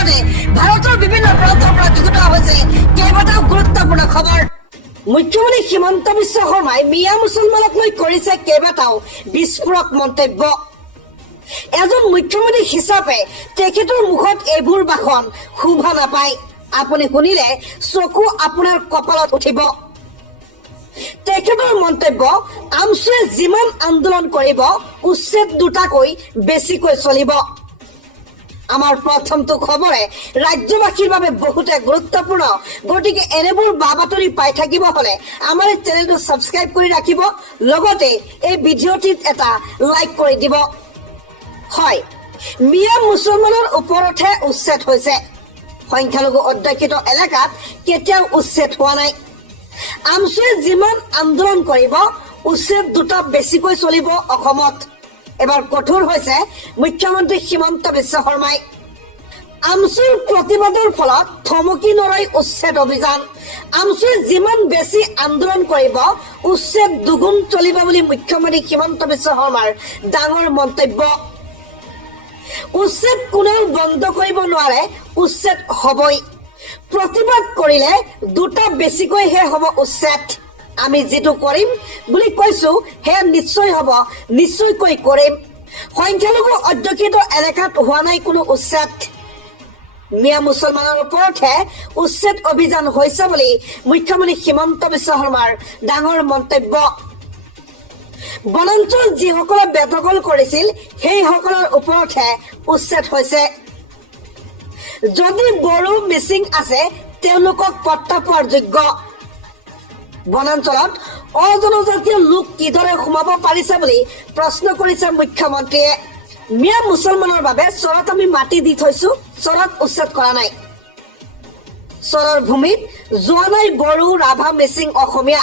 লগতে ভাৰতৰ বিভিন্ন প্ৰান্তৰ পৰা যুগুত হৈছে কেইবাটাও গুৰুত্বপূৰ্ণ খবৰ। মুখ্যমন্ত্ৰী হিমন্ত বিশ্ব শৰ্মাই মিয়া মুছলমানক লৈ কৰিছে কেইবাটাও বিস্ফোৰক মন্তব্য। এজন মুখ্যমন্ত্ৰী হিচাপে তেখেতৰ মুখত এইবোৰ ভাষণ শোভা নাপায়। আপুনি শুনিলে চকু আপোনাৰ কপালত উঠিব। তেখেতৰ মন্তব্য, আমছুৱে যিমান আন্দোলন কৰিব উচ্ছেদ দুটাকৈ বেছিকৈ চলিব। আমাৰ প্ৰথমটো খবৰে ৰাজ্যবাসীৰ বাবে বহুতে গুৰুত্বপূৰ্ণ, গতিকে এনেবোৰ বা বাতৰি পাই থাকিব হলে আমাৰ এই চেনেলটো সাবস্ক্ৰাইব কৰি ৰাখিব, লগতে এই ভিডিঅ'টিত এটা লাইক কৰি দিব। হয়, মিয়া মুছলমানৰ ওপৰতহে উচ্ছেদ হৈছে। সংখ্যালঘু অধ্যুষিত এলেকাত কেতিয়াও উচ্ছেদ হোৱা নাই। আমছুৱে যিমান আন্দোলন কৰিব উচ্ছেদ দুটা বেছিকৈ চলিব অসমত। এবাৰ কঠোৰ হৈছে মুখ্যমন্ত্ৰী হিমন্ত বিশ্ব শৰ্মাই। আমছুৰ প্ৰতিবাদৰ ফলত থমকি নৰয় উচ্ছেদ অভিযান। আমছুৱে যিমান বেছি আন্দোলন কৰিব উচ্ছেদ দুগুণ চলিব বুলি মুখ্যমন্ত্ৰী হিমন্ত বিশ্ব শৰ্মাৰ ডাঙৰ মন্তব্য। উচ্ছেদ কোনেও বন্ধ কৰিব নোৱাৰে, উচ্ছেদ হবই। প্ৰতিবাদ কৰিলে দুটা বেছিকৈহে হব উচ্ছেদ। আমি যিটো কৰিম বুলি কৈছো সেয়া নিশ্চয় হব, নিশ্চয়কৈ কৰিম। সংখ্যালঘু অধ্যুষিত এলেকাত হোৱা নাই কোনো উচ্ছেদ। মিয়া মুছলমানৰ ওপৰতহে উচ্ছেদ অভিযান হৈছে বুলি মুখ্যমন্ত্ৰী হিমন্ত বিশ্ব শৰ্মাৰ ডাঙৰ মন্তব্য। বনাঞ্চল যিসকলে বেদখল কৰিছিল সেইসকলৰ ওপৰতহে উচ্ছেদ হৈছে। যদি বড়ো মিচিং আছে তেওঁলোকক পট্টা পোৱাৰ যোগ্য। বনাঞ্চলত অজনজাতীয় লোক কিদৰে সোমাব পাৰিছে বুলি প্ৰশ্ন কৰিছে মুখ্যমন্ত্ৰীয়ে। মিয়া মুছলমানৰ বাবে চৰত আমি মাটি দি থৈছো, চৰত উচ্ছেদ কৰা নাই। চৰৰ ভূমিত যোৱা নাই বড়ো, ৰাভা, মিচিং, অসমীয়া।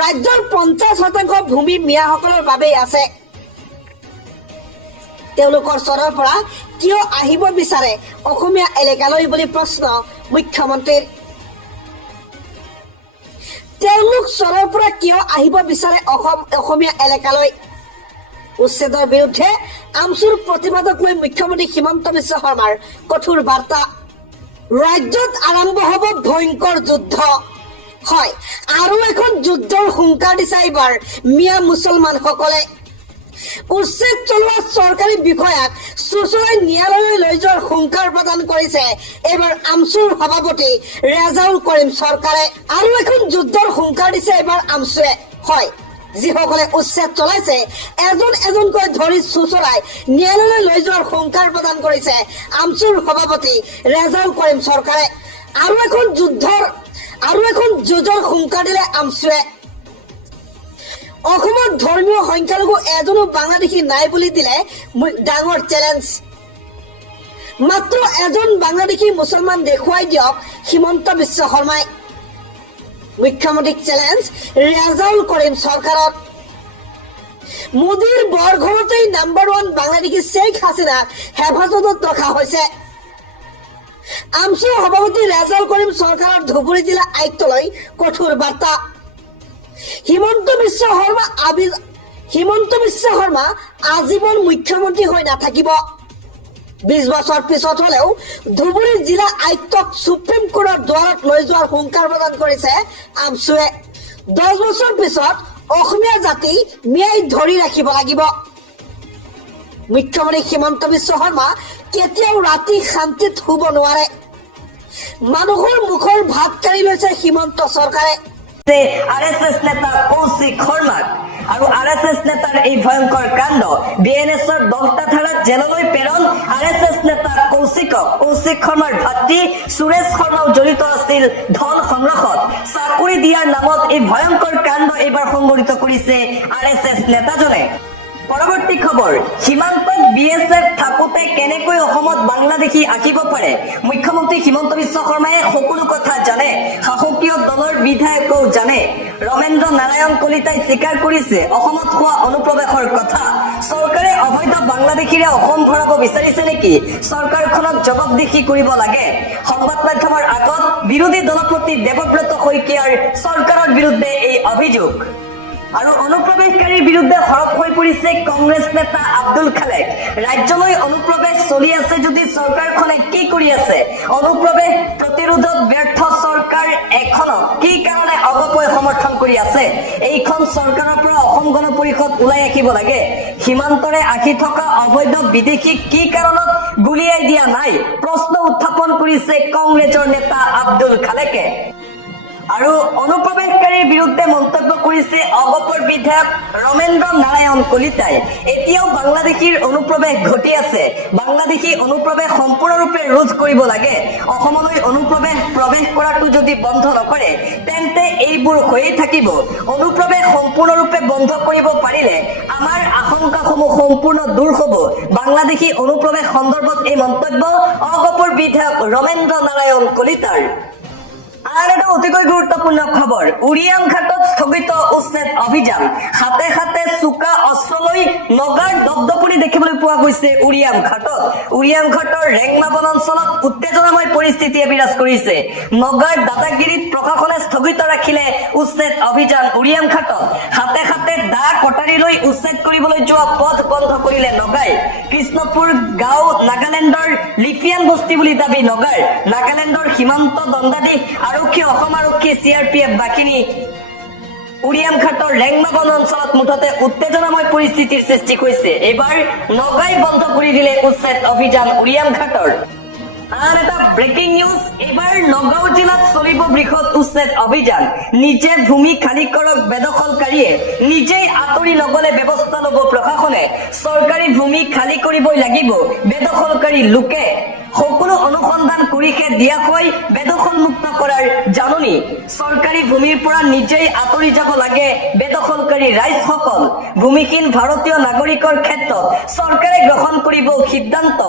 ৰাজ্যৰ 50% ভূমি মিয়াসকলৰ বাবেই আছে। তেওঁলোকৰ চৰৰ পৰা কিয় আহিব বিচাৰে অসমীয়া এলেকালৈ বুলি প্ৰশ্ন মুখ্যমন্ত্ৰীৰ। তেওঁলোক চৰৰ পৰা কিয় আহিব বিচাৰে অসমীয়া এলেকালৈ? উচ্ছেদৰ বিৰুদ্ধে আমছুৰ প্ৰতিবাদক লৈ মুখ্যমন্ত্ৰী হিমন্ত বিশ্ব শৰ্মাৰ কঠোৰ বাৰ্তা। ৰাজ্যত আৰম্ভ হব ভয়ংকৰ যুদ্ধ। হয়, আৰু এখন যুদ্ধৰ হুংকাৰ দিছে এইবাৰ মিয়া মুছলমানসকলে। উচ্ছেদ চলোৱা চৰকাৰী বিষয়াক চুচৰাই ন্যায়ালয়লৈ লৈ যোৱাৰ হুংকাৰ প্ৰদান কৰিছে এইবাৰ আমছুৰ সভাপতি ৰেজাউল কৰিম চৰকাৰে। আৰু এখন যুদ্ধৰ হুংকাৰ দিছে এইবাৰ আমছুৱে। হয়, যিসকলে উচ্ছেদ চলাইছে এজন এজনকৈ ধৰি চুচৰাই ন্যায়ালয়লৈ লৈ যোৱাৰ হুংকাৰ প্ৰদান কৰিছে আমছুৰ সভাপতি ৰেজাউল কৰিম চৰকাৰে। আৰু এখন যুঁজৰ হুংকাৰ দিলে আমছুৱে। অসমত ধৰ্মীয় সংখ্যালঘু এজনো বাংলাদেশী নাই বুলি দিলে ডাঙৰ চেলেঞ্জ। মাত্ৰ এজন বাংলাদেশী মুছলমান দেখুৱাই দিয়ক হিমন্ত বিশ্ব শৰ্মাই। মুখ্যমন্ত্ৰীক চেলেঞ্জ ৰেজাউল কৰিম চৰকাৰত। মোদীৰ বৰঘৰতেই নাম্বাৰ 1 বাংলাদেশী শ্বেখ হাছিনাক হেফাজতত ৰখা হৈছে। আমছুৰ সভাপতি ৰেজাউল কৰিম চৰকাৰৰ ধুবুৰী জিলা আয়ুক্তলৈ কঠোৰ বাৰ্তা। হিমন্ত বিশ্ব শৰ্মা আজীৱন মুখ্যমন্ত্ৰী হৈ নাথাকিব। 20 বছৰ পিছত হলেও ধুবুৰী জিলা আয়ুক্তক সুপ্ৰিম কোৰ্টৰ দুৱাৰত লৈ যোৱাৰ হুংকাৰ প্ৰদান কৰিছে আমছুৱে। 10 বছৰ পিছত অসমীয়া জাতি মিয়াই ধৰি ৰাখিব লাগিব। মুখ্যমন্ত্ৰী হিমন্ত বিশ্ব শৰ্মা কেতিয়াও ৰাতি শান্তিত শুব নোৱাৰে। মানুহৰ মুখৰ ভাত কাঢ়ি লৈছে হিমন্ত চৰকাৰে। আৰএছএছ নেতা কৌশিক শৰ্মাক আৰু আৰএছএছ নেতাৰ এই ভয়ংকৰ কাণ্ড, বিএনএছৰ 10টা ধাৰাত জেললৈ প্ৰেৰণ। আৰএছএছ নেতা কৌশিক শৰ্মাৰ ভাতৃ সুৰেশ শৰ্মাও জড়িত আছিল ধন সংগ্ৰহত। চাকৰি দিয়াৰ নামত এই ভয়ংকৰ কাণ্ড এইবাৰ সংঘটিত কৰিছে আৰএছএছ নেতাজনে। পৰৱৰ্তী খবৰ, সীমান্তত বিএছএফ থাকোতে কেনেকৈ অসমত বাংলাদেশী আহিব পাৰে? মুখ্যমন্ত্ৰী হিমন্ত বিশ্ব শৰ্মাই সকলো কথা জানে, শাসকীয় দলৰ বিধায়কেও জানে। ৰমেন্দ্ৰ নাৰায়ণ কলিতাই স্বীকাৰ কৰিছে অসমত হোৱা অনুপ্ৰৱেশৰ কথা। চৰকাৰে অবৈধ বাংলাদেশীৰে অসম ভৰাব বিচাৰিছে নেকি? চৰকাৰখনক জবাবদিহি কৰিব লাগে। সংবাদ মাধ্যমৰ আগত বিৰোধী দলপতি দেৱব্ৰত শইকীয়াৰ চৰকাৰৰ বিৰুদ্ধে এই অভিযোগ। আৰু অনুপ্ৰৱেশকাৰীৰ বিৰুদ্ধে সৰব হৈ পৰিছে কংগ্ৰেছ নেতা আব্দুল খালেক। ৰাজ্যলৈ অনুপ্ৰৱেশ চলি আছে যদি চৰকাৰখনে কি কৰি আছে? অনুপ্ৰৱেশ প্ৰতিৰোধত ব্যৰ্থ চৰকাৰ এখনক কি কাৰণে অগপয় সমৰ্থন কৰি আছে? এইখন চৰকাৰৰ পৰা অসম গণ পৰিষদ ওলাই আহিব লাগে। সীমান্তৰে আহি থকা অবৈধ বিদেশীক কি কাৰণত গুলিয়াই দিয়া নাই? প্ৰশ্ন উত্থাপন কৰিছে কংগ্ৰেছৰ নেতা আব্দুল খালেকে। আৰু অনুপ্ৰৱেশকাৰীৰ বিৰুদ্ধে মন্তব্য কৰিছে অগপৰ বিধায়ক ৰমেন্দ্ৰ নাৰায়ণ কলিতাই। এতিয়াও বাংলাদেশীৰ অনুপ্ৰৱেশ ঘটি আছে। বাংলাদেশী অনুপ্ৰৱেশ সম্পূৰ্ণৰূপে ৰোধ কৰিব লাগে। অসমলৈ প্ৰৱেশ কৰাটো যদি বন্ধ নকৰে তেন্তে এইবোৰ হৈয়ে থাকিব। অনুপ্ৰৱেশ সম্পূৰ্ণৰূপে বন্ধ কৰিব পাৰিলে আমাৰ আশংকাসমূহ সম্পূৰ্ণ দূৰ হ'ব। বাংলাদেশী অনুপ্ৰৱেশ সন্দৰ্ভত এই মন্তব্য অগপৰ বিধায়ক ৰমেন্দ্ৰ নাৰায়ণ কলিতাৰ। আন এটা অতিকৈ গুৰুত্বপূৰ্ণ খবৰ, উৰিয়াম ঘাটত স্থগিত উচ্ছেদ অভিযান। হাতে হাতে চোকা অস্ত্ৰ লৈ নগাৰ দপদপনি দেখিবলৈ পোৱা গৈছে উৰিয়াম ঘাটত। উৰিয়াম ঘাটৰ ৰেংমা বনাঞ্চলত উত্তেজনাময় পৰিস্থিতিয়ে বিৰাজ কৰিছে। নগাৰ দাদাগিৰিত প্ৰশাসনে স্থগিত ৰাখিলে উচ্ছেদ অভিযান উৰিয়াম ঘাটত। হাতে হাতে দা কটাৰী লৈ উচ্ছেদ কৰিবলৈ যোৱা পথ বন্ধ কৰিলে নগাই। কৃষ্ণপুৰ গাঁও নাগালেণ্ডৰ লিপিয়ান বস্তি বুলি দাবী নগাৰ। নাগালেণ্ডৰ সীমান্ত দণ্ডাধীশ আৰক্ষী, অসম আৰক্ষী, CRPF বাহিনী উৰিয়াম ঘাটৰ ৰেংমা বন অঞ্চলত মুঠতে উত্তেজনাময় পৰিস্থিতিৰ সৃষ্টি হৈছে। এইবাৰ নগাই বন্ধ কৰি দিলে উচ্ছেদ অভিযান উৰিয়াম ঘাটৰ। আন এটা ব্ৰেকিং নিউজ, এইবাৰ নগাঁও জিলাত চলিব বৃহৎ উচ্ছেদ অভিযান। নিজে ভূমি খালী কৰক বেদখলকাৰীয়ে, নিজেই আঁতৰি নগলে ব্যৱস্থা ল'ব প্ৰশাসনে। চৰকাৰী ভূমি খালী কৰিবই লাগিব বেদখলকাৰী লোকে। সকলো অনুসন্ধান কৰিহে দিয়া হয় বেদখল মুক্ত কৰাৰ জাননী। চৰকাৰী ভূমিৰ পৰা নিজেই আঁতৰি যাব লাগে বেদখলকাৰী ৰাইজসকল। ভূমিহীন ভাৰতীয় নাগৰিকৰ ক্ষেত্ৰত চৰকাৰে গ্ৰহণ কৰিব সিদ্ধান্ত।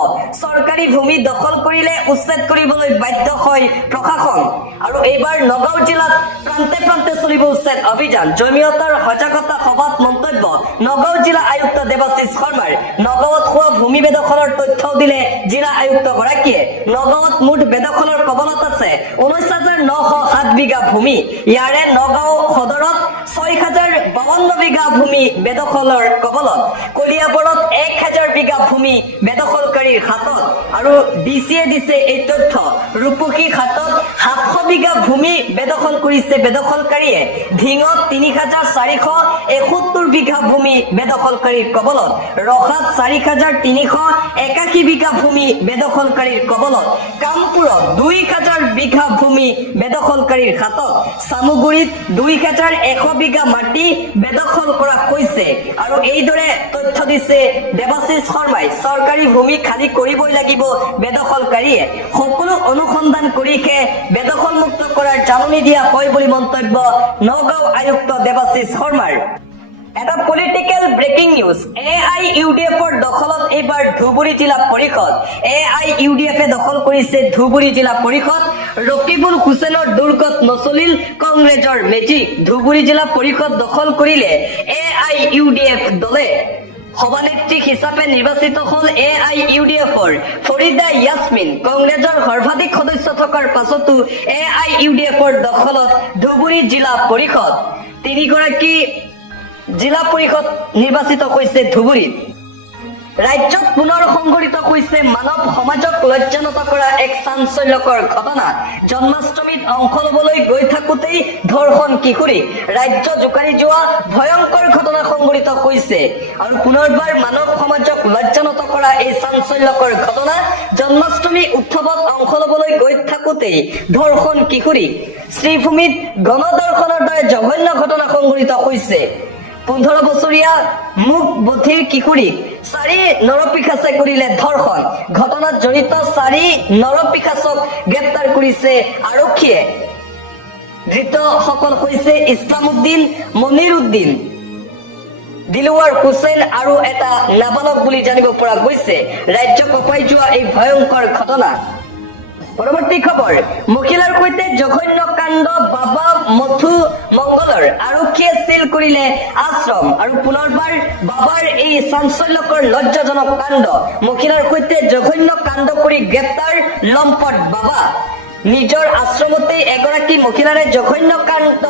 চৰকাৰী ভূমি দখল কৰিলে উচ্ছেদ কৰিবলৈ বাধ্য হয় প্ৰশাসন। আৰু এইবাৰ নগাঁও জিলাত প্ৰান্তে প্ৰান্তে চলিব উচ্ছেদ অভিযান। জমিয়তৰ সজাগতা সভাত মন্তব্য নগাঁও জিলা আয়ুক্ত দেৱাশিষ শৰ্মাৰ। নগাঁৱত হোৱা ভূমি বেদখলৰ তথ্যও দিলে জিলা আয়ুক্ত গৰাকীয়ে। নগাঁৱত মুঠ বেদখলৰ কবলত আছে 19,907 বিঘা ভূমি। ইয়াৰে নগাঁও সদৰত 6,052 বিঘা ভূমি বেদখলৰ কবলত। কলিয়াবৰত 1,000 বিঘা ভূমি বেদখলকাৰীৰ হাতত। আৰু ডিচিয়ে দিছে এই তথ্য। ৰূপসী হাতত 700 বিঘা ভূমি বেদখল কৰিছে বেদখলকাৰীয়ে। ধিঙত 3,471 বিঘা ভূমি বেদখলকাৰীৰ কবলত। ৰখাত 4,381 বিঘা ভূমি বেদখলকাৰীৰ কবলত। কামপুৰত 2,000 বিঘা ভূমি বেদখলকাৰীৰ হাতত। চামুগুৰিত 2,100 বিঘা মাটি বেদখল কৰা হৈছে। আৰু এইদৰে তথ্য দিছে দেৱাশিষ শৰ্মাই। চৰকাৰী ভূমি খালী কৰিবই লাগিব বেদখলকাৰীয়ে। সকলো অনুসন্ধান কৰিহে বেদখল মুক্ত কৰাৰ জাননী দিয়া হয় বুলি মন্তব্য নগাঁও আয়ুক্ত দেৱাশিষ শৰ্মাৰ। এটা পলিটিকেল ব্ৰেকিং নিউজ, AIUDFৰ দখলত এইবাৰ ধুবুৰী জিলা পৰিষদ। AIUDFে দখল কৰিছে ধুবুৰী জিলা পৰিষদ। ৰকিবুল হুছেইনৰ দুৰ্গত নচলিল কংগ্ৰেছৰ মেজিক। ধুবুৰী জিলা পৰিষদ দখল কৰিলে AIUDF দলে। সভানেত্ৰী হিচাপে নিৰ্বাচিত হল AIUDFৰ ফৰিদা ইয়াছমিন। কংগ্ৰেছৰ সৰ্বাধিক সদস্য থকাৰ পাছতো AIUDFৰ দখলত ধুবুৰী জিলা পৰিষদ। 3গৰাকী জিলা পৰিষদ নিৰ্বাচিত হৈছে ধুবুৰীত। ৰাজ্যত পুনৰ সংঘটিত হৈছে মানৱ সমাজক লজ্জানত কৰা এক চাঞ্চল্যকৰ ঘটনা। জন্মাষ্টমীত অংশ লবলৈ গৈ থাকোতেই ধৰ্ষণ কিশোৰী। ৰাজ্য জোকাৰি যোৱা ভয়ংকৰ ঘটনা সংঘটিত হৈছে। আৰু পুনৰবাৰ মানৱ সমাজক লজ্জানত কৰা এই চাঞ্চল্যকৰ ঘটনা। জন্মাষ্টমী উৎসৱত অংশ লবলৈ গৈ থাকোতেই ধৰ্ষণ কিশোৰী। শ্ৰীভূমিত গণধৰ্ষণৰ দৰে জঘন্য ঘটনা সংঘটিত হৈছে। 15 বছৰীয়া মুখ বধিৰ কিশোৰীক 4 নৰপিশাচে কৰিলে ধৰ্ষণ। ঘটনাত জড়িত 4 নৰপিশাচক গ্ৰেপ্তাৰ কৰিছে আৰক্ষীয়ে। ধৃতসকল হৈছে ইছলাম উদ্দিন, মনিৰ উদ্দিন, দিলৱাৰ হুছেইন আৰু এটা নাবালক বুলি জানিব পৰা গৈছে। ৰাজ্য কঁপাই যোৱা এই ভয়ংকৰ ঘটনা। পৰৱৰ্তী খবৰ, মহিলাৰ সৈতে জঘন্য কাণ্ড বাবা মথু মংগলৰ। আৰক্ষীয়ে চিল কৰিলে আশ্ৰম। আৰু পুনৰবাৰ বাবাৰ এই চাঞ্চল্যকৰ লজ্জাজনক কাণ্ড। মহিলাৰ সৈতে জঘন্য কাণ্ড কৰি গ্ৰেপ্তাৰ লম্পট বাবা। নিজৰ আশ্ৰমতেই এগৰাকী মহিলাৰে জঘন্য কাণ্ড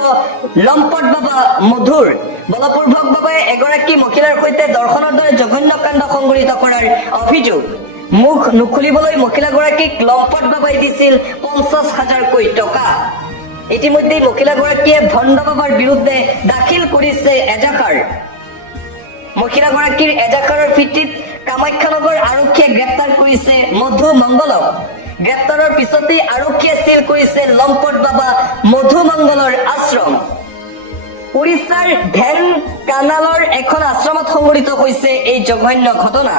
লম্পট বাবা মধুৰ বলপূৰ্বকভাৱে এগৰাকী মহিলাৰ সৈতে দৰ্শনৰ দৰে জঘন্য কাণ্ড সংঘটিত কৰাৰ অভিযোগ। মুখ নুখুলিবলৈ মহিলাগৰাকীক লম্পট বাবাই দিছিল 50,000কৈ টকা। ইতিমধ্যে মহিলাগৰাকীয়ে ভণ্ড বাবাৰ বিৰুদ্ধে দাখিল কৰিছে এজাহাৰ। মহিলাগৰাকীৰ এজাহাৰৰ ভিত্তিত কামাখ্যানগৰ আৰক্ষীয়ে গ্ৰেপ্তাৰ কৰিছে মধু মংগলক। গ্ৰেপ্তাৰৰ পিছতেই আৰক্ষীয়ে চিল কৰিছে লম্পট বাবা মধু মংগলৰ আশ্ৰম। উৰিষ্যাৰ ঢেনকানালৰ এখন আশ্ৰমত সংঘটিত হৈছে এই জঘন্য ঘটনা।